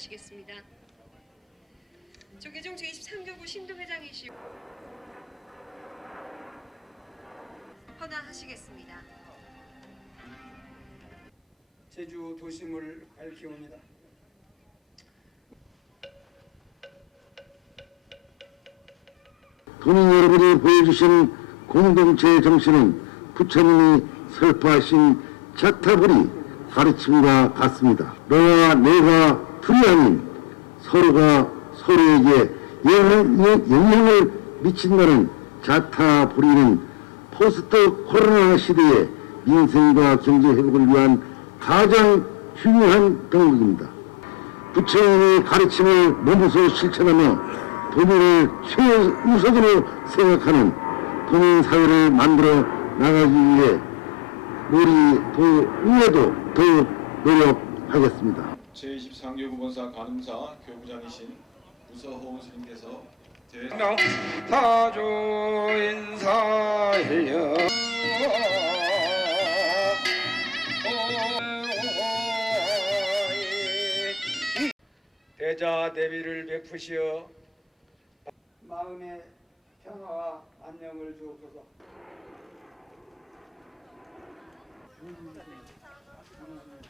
하시겠습니다. 조계종 제23교구 신도 회장이시고 헌화하시겠습니다. 제주 도심을 밝히옵니다. 도민 여러분이 보여주신 공동체의 정신은 부처님이 설파하신 자타불이 가르침과 같습니다. 너와 내가 둘이 아닌 서로가 서로에게 영향- 영향을 미친다는 자타불이는 포스트 코로나 시대의 민생과 경제 회복을 위한 가장 중요한 병목입니다. 부처님의 가르침을 몸소 실천하며 도민을 최우선으로 생각하는 도민 사회를 만들어 나가기 위해 우리 도의회도 더욱 노력하겠습니다. 제23교구 본사 관음사 교부장이신 우서호은 스님께서 제 사조 인사하여 대자 대비를 베푸시어 마음의 평화와 안녕을 Thank you.